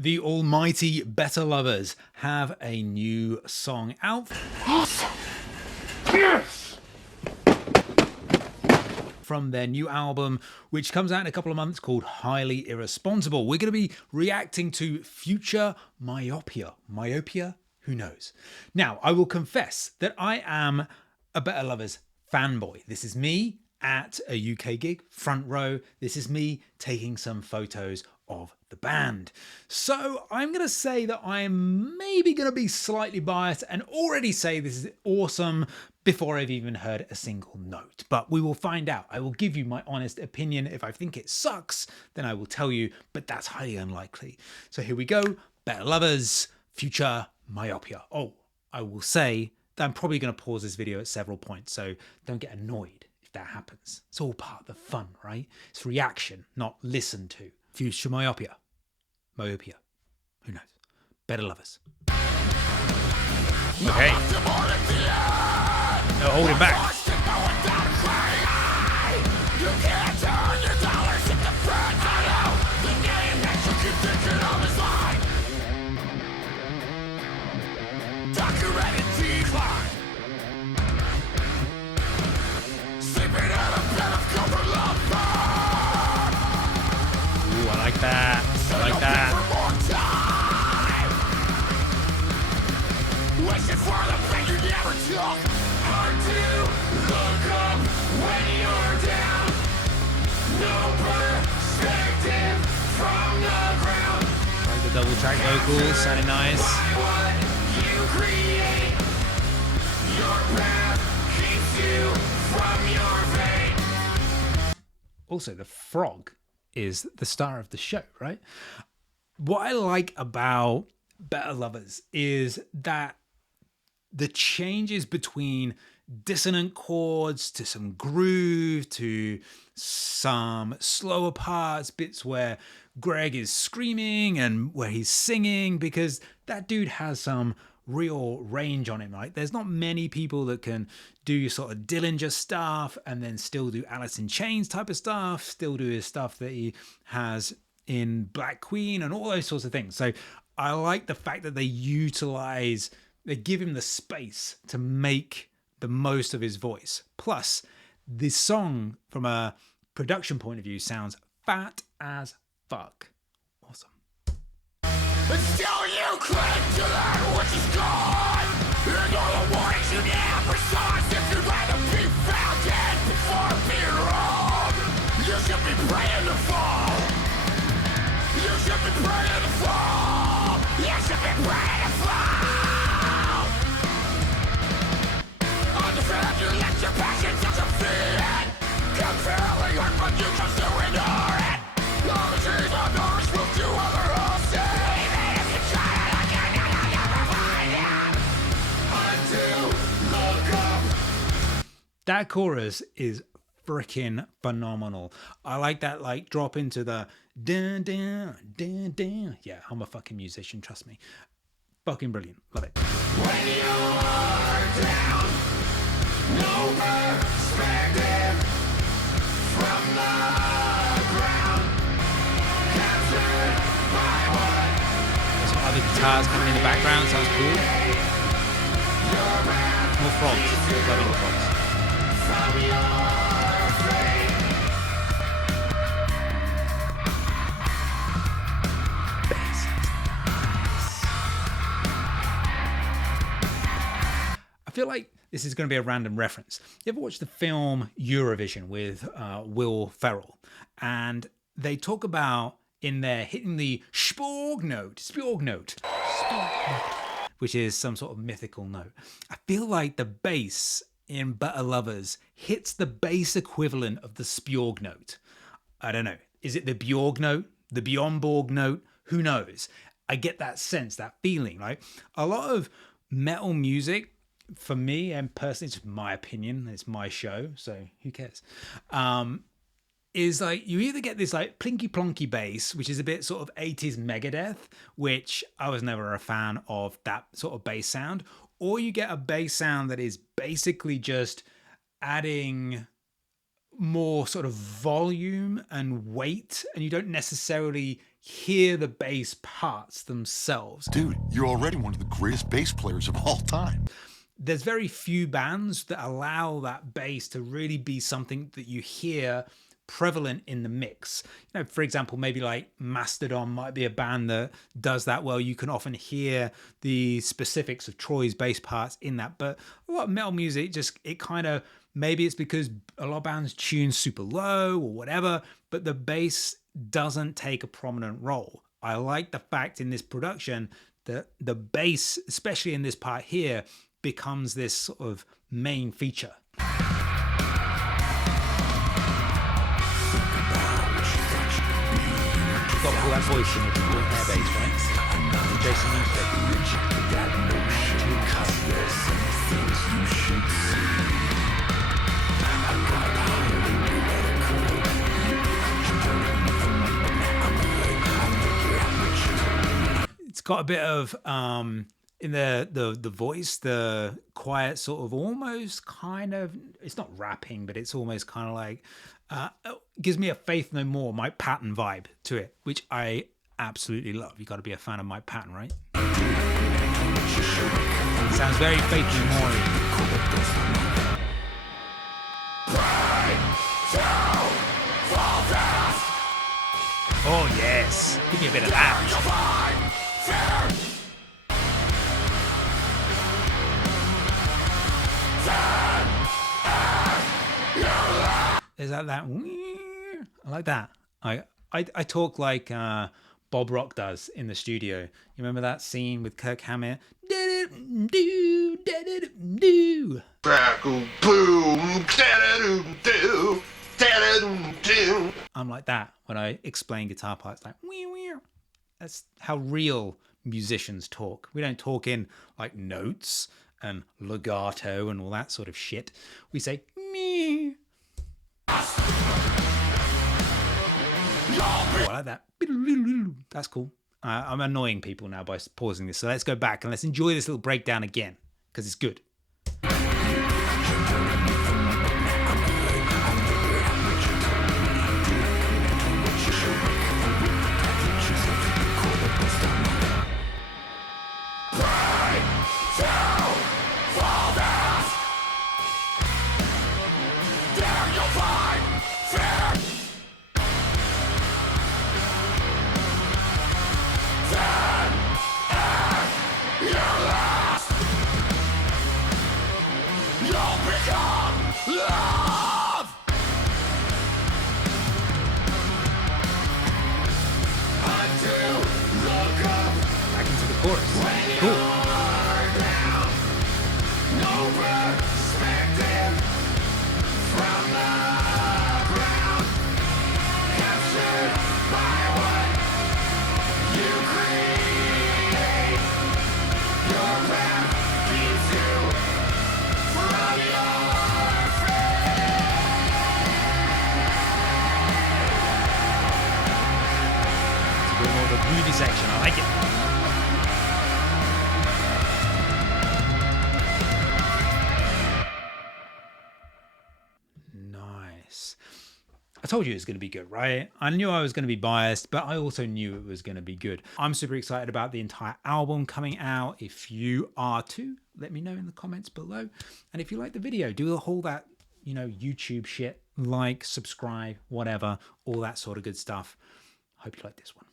The almighty Better Lovers have a new song out. Yes! From their new album, which comes out in a couple of months, called Highly Irresponsible. We're going to be reacting to future Myopia. Myopia? Who knows? Now, I will confess that I am a Better Lovers fanboy. This is me at a UK gig, front row. This is me taking some photos of the band. So I'm going to say that I'm maybe going to be slightly biased and already say this is awesome before I've even heard a single note. But we will find out. I will give you my honest opinion. If I think it sucks, then I will tell you, but that's highly unlikely. So here we go. Better Lovers, future Myopia. Oh, I will say that I'm probably going to pause this video at several points, so don't get annoyed if that happens. It's all part of the fun, right? It's reaction, not listen to. Future Myopia. Myopia. Who knows? Better Lovers. Okay. No holding back. Ooh, I like that. I like that. Wishing for the pain you never took. Hard to look up when you're down. No perspective from the ground. Like the double track vocals, sounding nice. What you create, your path keeps you from your fate. Also, the frog is the star of the show, right? What I like about Better Lovers is that the changes between dissonant chords to some groove to some slower parts, bits where Greg is screaming and where he's singing, because that dude has some real range on him, right? There's not many people that can do sort of Dillinger stuff and then still do Alice in Chains type of stuff, still do his stuff that he has in Black Queen and all those sorts of things. So I like the fact that they give him the space to make the most of his voice. Plus, this song from a production point of view sounds fat as fuck. Awesome. But still you cling to that which is gone. Ignore the warnings you never saw. If you'd rather be found dead before being wrong, you should be praying to fall. You should be praying to fall. You should be praying to fall. Understand you let your passion touch a feeling. Compelling heart, but you just do ignore it. Long as he's on yours, will do other wrong things. That chorus is freaking phenomenal. I like that, like, drop into the dun dun dun dun. Yeah, I'm a fucking musician, trust me. Fucking brilliant. Love it. When you're down, no perspective from the ground. Captured by what There's some other guitars coming in the background, sounds cool. More frogs. Loving the frogs. from your fate. I feel like this is going to be a random reference. You ever watch the film Eurovision with Will Ferrell? And they talk about in there hitting the Sporg note, which is some sort of mythical note. I feel like the bass in Better Lovers hits the bass equivalent of the Sporg note. I don't know. Is it the Bjorg note? The Bjorn Borg note? Who knows? I get that sense, that feeling, right? A lot of metal music, for me, and personally, it's my opinion, it's my show, so who cares? Is like, you either get this like plinky plonky bass, which is a bit sort of 80s Megadeth, which I was never a fan of that sort of bass sound, or you get a bass sound that is basically just adding more sort of volume and weight, and you don't necessarily hear the bass parts themselves. Dude, you're already one of the greatest bass players of all time. There's very few bands that allow that bass to really be something that you hear prevalent in the mix. You know, for example, maybe like Mastodon might be a band that does that well. You can often hear the specifics of Troy's bass parts in that, but a lot of metal music it kind of, maybe it's because a lot of bands tune super low or whatever, but the bass doesn't take a prominent role. I like the fact in this production that the bass, especially in this part here, becomes this sort of main feature. Got all that voice in it, all hair bass, right? Jason Newsted. It's got a bit of in the voice, the quiet sort of almost kind of, it's not rapping, but it's almost kind of like gives me a Faith No More, Mike Patton vibe to it, which I absolutely love. You got to be a fan of Mike Patton, right? Sounds very Faith No More. Oh yes, give me a bit of that. Is that? I like that. I talk like Bob Rock does in the studio. You remember that scene with Kirk Hammett? I'm like that when I explain guitar parts. Like, that's how real musicians talk. We don't talk in like notes and legato and all that sort of shit. We say me. Oh, I like that. That's cool. I'm annoying people now by pausing this. So let's go back and let's enjoy this little breakdown again because it's good. Beauty section, I like it. Nice. I told you it was going to be good, right? I knew I was going to be biased, but I also knew it was going to be good. I'm super excited about the entire album coming out. If you are too, let me know in the comments below. And if you like the video, do the whole that, you know, YouTube shit, like, subscribe, whatever, all that sort of good stuff. Hope you like this one.